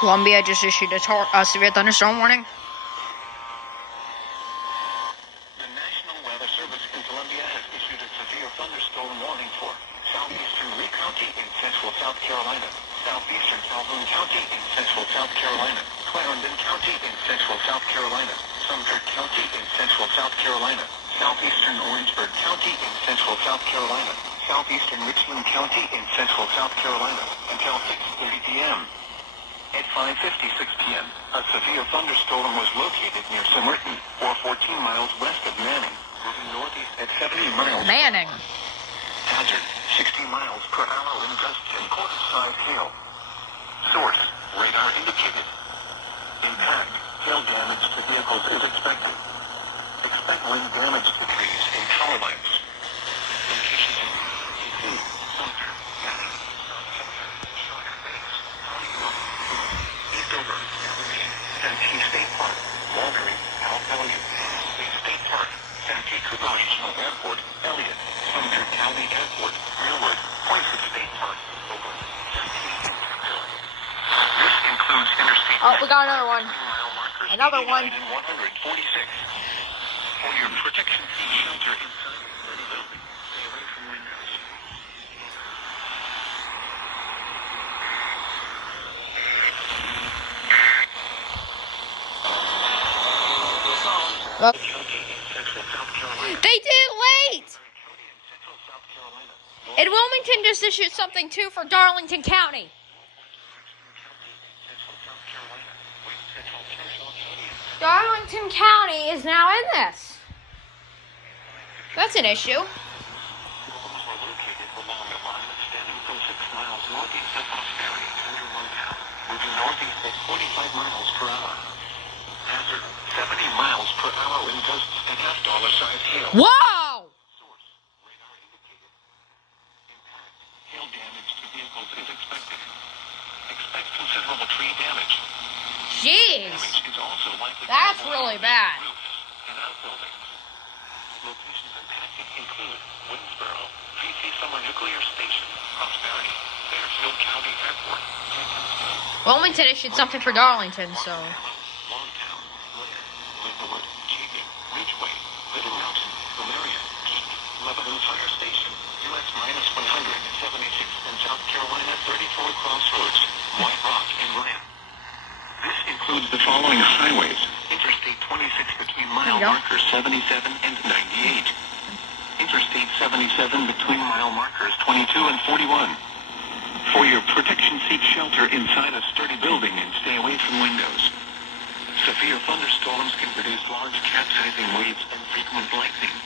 Columbia just issued a severe thunderstorm warning. The National Weather Service in Columbia has issued a severe thunderstorm warning for southeastern Lee County in central South Carolina, southeastern Calhoun County in central South Carolina, Clarendon County in central South Carolina, Sumter County in central South Carolina, southeastern Orangeburg County in central South Carolina, southeastern Richland County in central South Carolina, until 6:30 p.m. At 5:56 p.m., a severe thunderstorm was located near Somerton, or 14 miles west of Manning, moving northeast at 70 miles. Manning. Hazard, 60 miles per hour in gusts and quarter-size hail. Source, radar indicated. Impact, hail damage to vehicles is expected. Expect wind damage to trees and power lines. Locations include Sumter, Manning, Eastover, Santee State Park, Walbury, Alphalia, State Park, Santee Cooper Regional Airport, Elliott, Sumter County Airport, Millward, Poinsett State Park, Oakland, Santee State Park. This includes interstate. Oh, we got another one. Another one. 146. For your protection, seek shelter inside the building. Stay away from windows. Look. They did it late! And Wilmington just issued something too for Darlington County. Darlington County is now in this. That's an issue. Moving northeast at 45 miles per hour. Hazard, 70 miles per hour in gusts and half-dollar-sized hail. Whoa! Source, radar indicated. Impact, hail damage to vehicles is expected. Expect considerable tree damage. Jeez. Damage is also likely. That's really bad. Roofs and outbuildings. Locations impacted include Winsboro, PC Summer Nuclear Station, Prosperity, Fairfield County Airport, Wilmington issued something for Darlington, so. Longtown, Leavenworth, Chapin, Ridgeway, Little Mountain, Bavaria, Peak, Lebanon Fire Station, US-176 and South Carolina 34 Crossroads, White Rock and Grant. This includes the following highways: Interstate 26 between mile markers 77 and 98. Interstate 77 between mile markers 22 and 41. For your protection, seek shelter inside a sturdy building and stay away from windows. Severe thunderstorms can produce large capsizing waves and frequent lightning.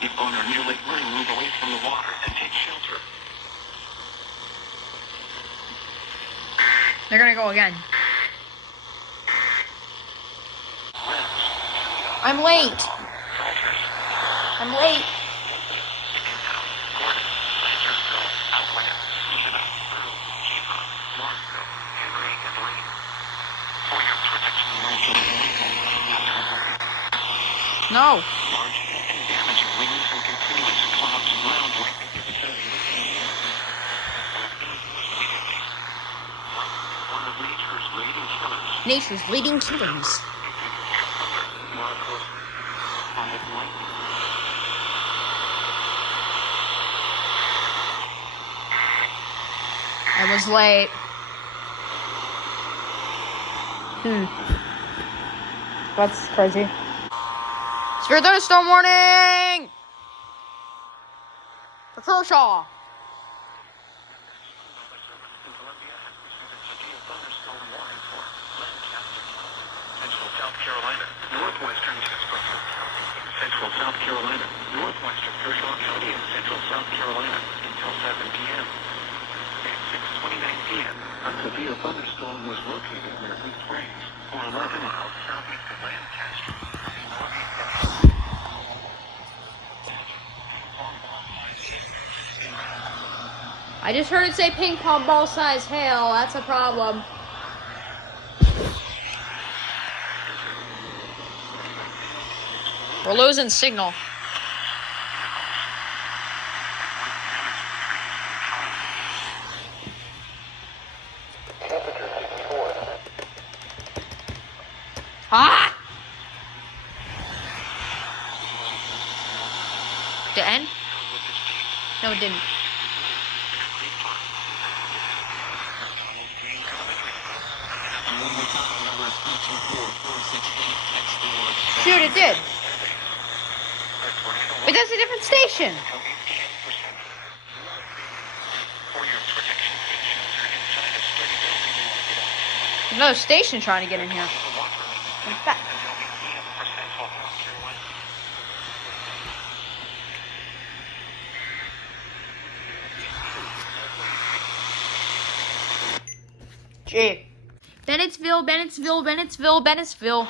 If on or near Lake Murray, move away from the water and take shelter. They're gonna go again. I'm late. I'm late. No. Large and damaging winds and continuous clouds around one of nature's leading killers. Nature's leading killers. I was late. That's crazy. Severe thunderstorm warning! For Kershaw. Central South Carolina, northwestern Central South Carolina, northwestern Kershaw County in central South Carolina until 7 p.m. At 6:29 p.m., a severe thunderstorm was located near East Range, or 11 miles southeast of Lancaster. I just heard it say ping pong ball size hail. That's a problem. We're losing signal. Temperature 64. Ah! Did it end? No, it didn't. Shoot, it did. But that's a different station. Another station trying to get in here. Like that. Gee. Bennettsville, Bennettsville, Bennettsville, Bennettsville.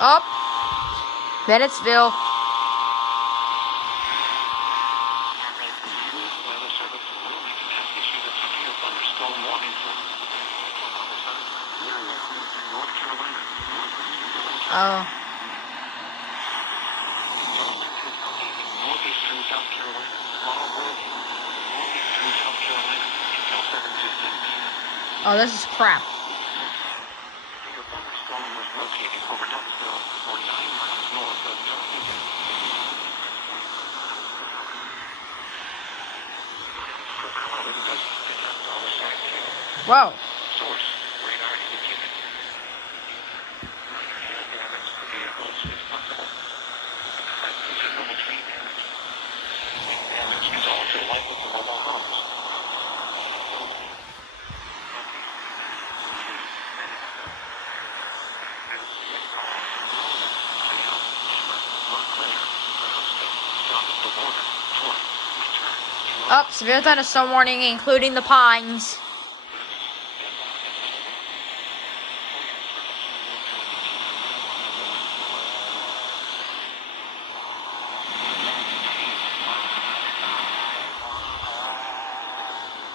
Up. Bennettsville. Oh. Oh, this is crap. Whoa. Up, severe thunderstorm warning, including the pines.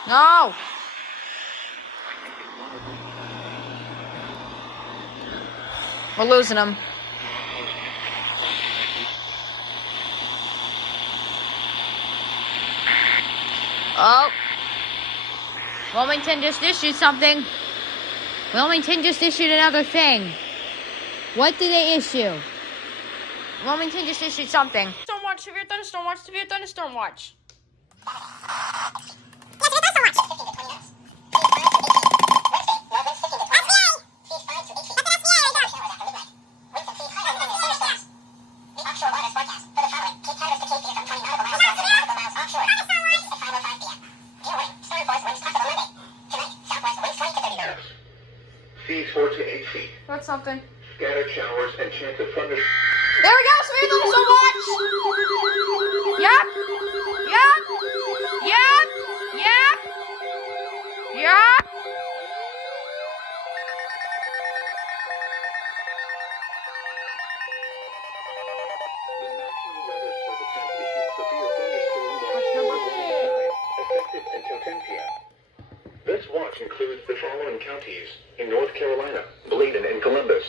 No! We're losing them. Oh. Wilmington just issued something. Wilmington just issued another thing. What did they issue? Wilmington just issued something. Storm watch, severe thunderstorm watch, severe thunderstorm watch. Seas 4 to 8 feet. That's something. Scattered showers and chance of thunder. There we go, severe thunderstorm watch. Yep. Yep. Yep. Yep. Yep. The National Weather Service has issued severe thunderstorm warning effective until 10 p.m. This watch includes the following counties in North Carolina, Bladen, and Columbus.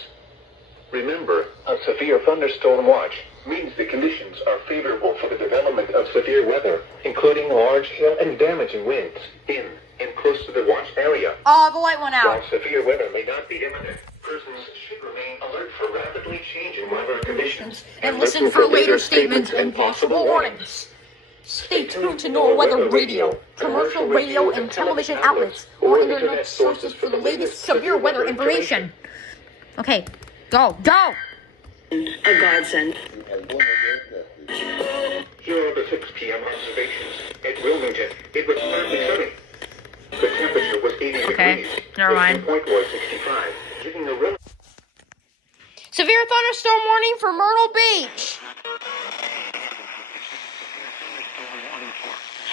Remember, a severe thunderstorm watch means the conditions are favorable for the development of severe weather, including large hail and damaging winds in and close to the watch area. Oh, the light went out. While severe weather may not be imminent, persons should remain alert for rapidly changing weather conditions And listen for later statements and possible warnings. Stay tuned to NOAA Weather Radio, commercial radio and television outlets, or internet sources for the latest severe weather information. Okay, go, go! A godsend. Here are the 6 p.m. observations. At Wilmington, it was partly sunny. The temperature was 80 Okay, degrees. never mind. The dew point was 65, giving the real Severe thunderstorm warning for Myrtle Beach.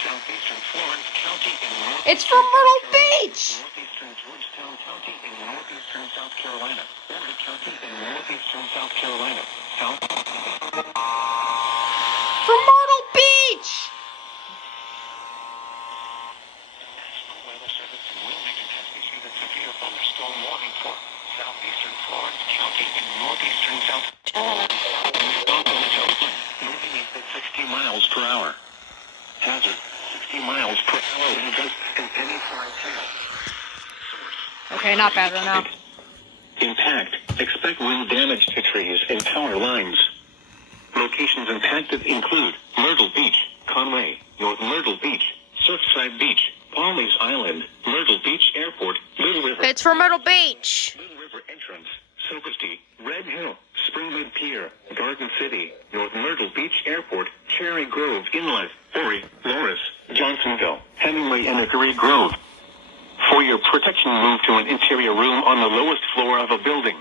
Southeastern Florence County and It's from Myrtle Beach. northeastern Georgetown County in northeastern South Carolina, Warren County in northeastern South Carolina, From Myrtle Beach. National Weather Service in Wilmington has issued a severe thunderstorm warning for southeastern Florence County in northeastern South Carolina, moving at 60 miles per hour. lightning, dust, and penny-sized hail. Okay, not bad right now. Impact. Expect wind damage to trees and power lines. Locations impacted include Myrtle Beach, Conway, North Myrtle Beach, Surfside Beach, Palm Island, Myrtle Beach Airport, Little River. It's for Myrtle Beach. Little River Entrance, Silversty, Red Hill, Springwood Pier, Garden City, North Myrtle Beach Airport, Cherry Grove Inlet, Horry, Loris, Johnsonville, Hemingway and Hickory Grove. For your protection, move to an interior room on the lowest floor of a building.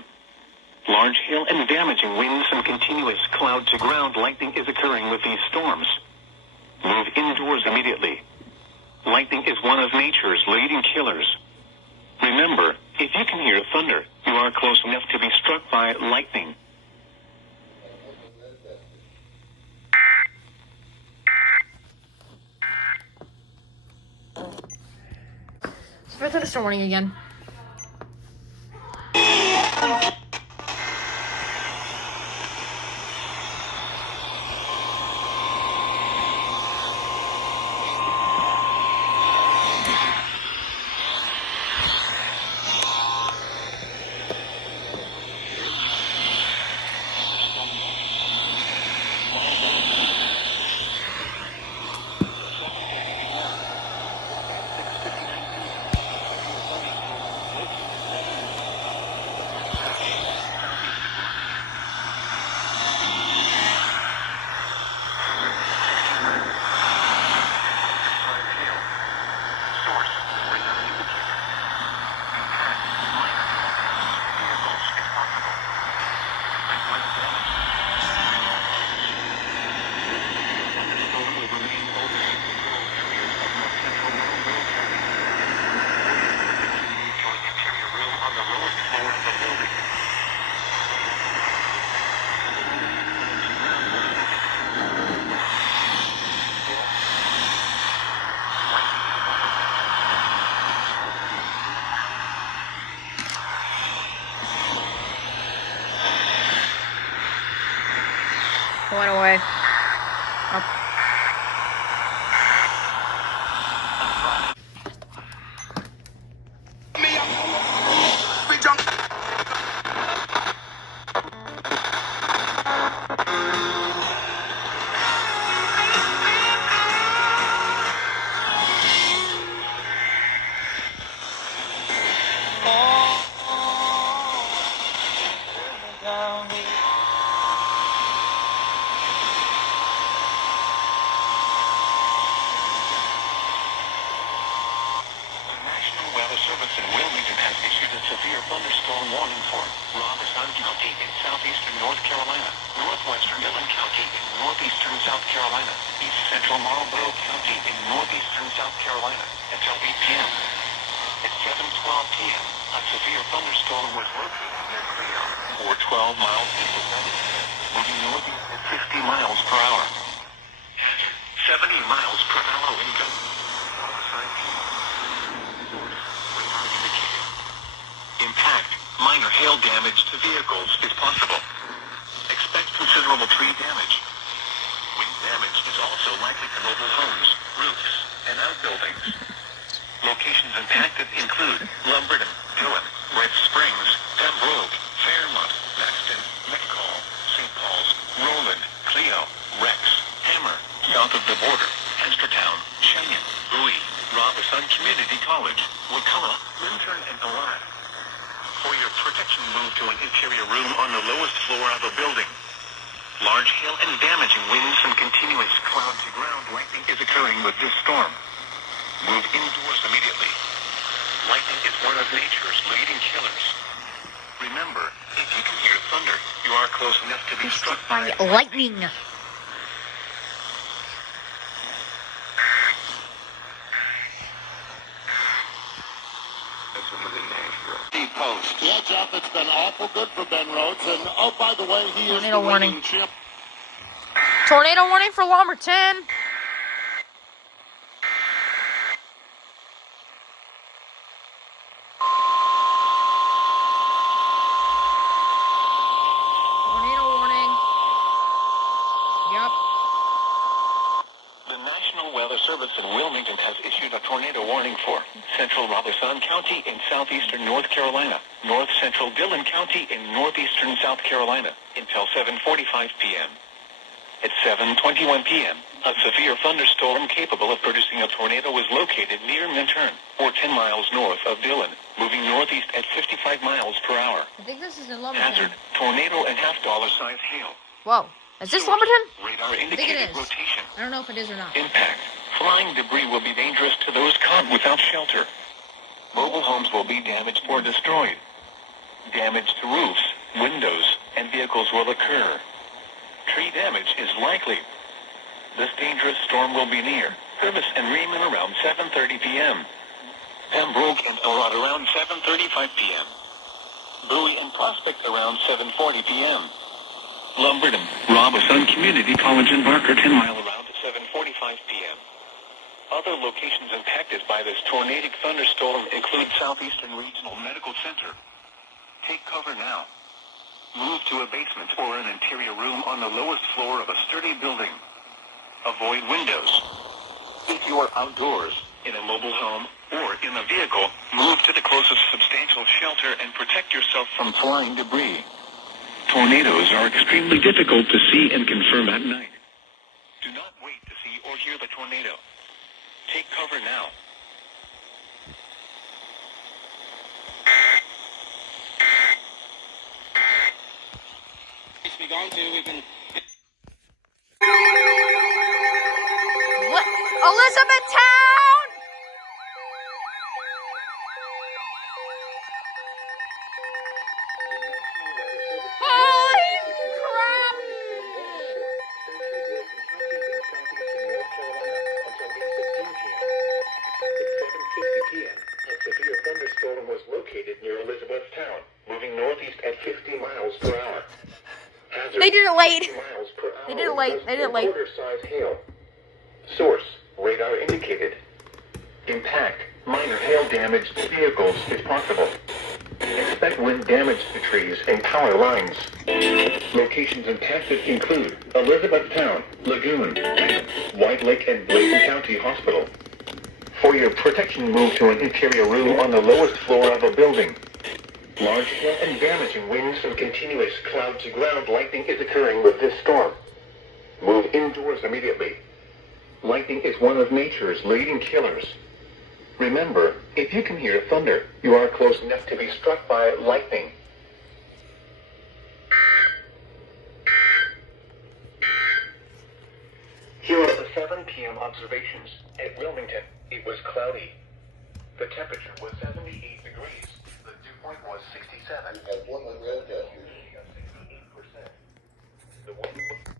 Large hail and damaging winds and continuous cloud-to-ground lightning is occurring with these storms. Move indoors immediately. Lightning is one of nature's leading killers. Remember, if you can hear thunder, you are close enough to be struck by lightning. For thunderstorm warning again. Went away. Oh. Service in Wilmington has issued a severe thunderstorm warning for Robeson County in southeastern North Carolina, northwestern Dillon County in northeastern South Carolina, east central Marlborough County in northeastern South Carolina until 8 p.m. At 7:12 p.m., a severe thunderstorm was located near Cleo, or 12 miles east of Memphis, moving northeast at 60 miles per hour. At 70 miles per hour wind. Impact, minor hail damage to vehicles is possible. Expect considerable tree damage. Wind damage is also likely to mobile homes, roofs, and outbuildings. Locations impacted include Lumberton, Dillon, Red Springs, Pembroke, Fairmont, Maxton, McCall, St. Paul's, Roland, Cleo, Rex, Hammer, south of the border, Hestertown, Cheyenne, Bowie, Robeson Community College, Wakulla, Lincoln, and Alive. For your protection, move to an interior room on the lowest floor of a building. Large hail and damaging winds and continuous cloud-to-ground lightning is occurring with this storm. Move indoors immediately. Lightning is one of nature's leading killers. Remember, if you can hear thunder, you are close enough to be struck by lightning. Post. Yeah, Jeff, it's been awful good for Ben Rhodes. And, oh, by the way, he is Tornado the warning. reigning champ. Tornado warning for Lumberton. Tornado warning. Yep. The National Weather Service Service in Wilmington has issued a tornado warning for central Robeson County in southeastern North Carolina, north central Dillon County in northeastern South Carolina, until 7:45 p.m. At 7:21 p.m., a severe thunderstorm capable of producing a tornado was located near Minturn, or 10 miles north of Dillon, moving northeast at 55 miles per hour. I think this is in Lumberton. Hazard, tornado and $half size hail. Whoa. Is this Lumberton? Radar I think it indicated is. rotation. I don't know if it is or not. Impact. Flying debris will be dangerous to those caught without shelter. Mobile homes will be damaged or destroyed. Damage to roofs, windows, and vehicles will occur. Tree damage is likely. This dangerous storm will be near Purvis and Raymond around 7:30 p.m. Pembroke and Elrod around 7:35 p.m. Bowie and Prospect around 7:40 p.m. Lumberton, Robeson Community College and Barker 10 mile around 7:45 p.m. Other locations impacted by this tornadic thunderstorm include Southeastern Regional Medical Center. Take cover now. Move to a basement or an interior room on the lowest floor of a sturdy building. Avoid windows. If you are outdoors, in a mobile home, or in a vehicle, move to the closest substantial shelter and protect yourself from flying debris. Tornadoes are extremely difficult to see and confirm at night. Do not wait to see or hear the tornado. Take cover now. Be gone to, we can... What? Elizabethtown! Holy crap! A severe thunderstorm was located near Elizabethtown, moving northeast at 50 miles per hour. Hazard, They did it late. 50 miles per hour. They did it late. They did it late. Quarter-size hail. Source, radar indicated. Impact, minor hail damage to vehicles is possible. Expect wind damage to trees and power lines. Locations impacted include Elizabethtown, Lagoon, White Lake and Bladen County Hospital. For your protection, move to an interior room on the lowest floor of a building. Large hail and damaging winds and continuous cloud-to-ground lightning is occurring with this storm. Move indoors immediately. Lightning is one of nature's leading killers. Remember, if you can hear thunder, you are close enough to be struck by lightning. Here are the 7 p.m. observations. At Wilmington, it was cloudy. The temperature was 78 degrees. The dew point was 67. At one of the road The wind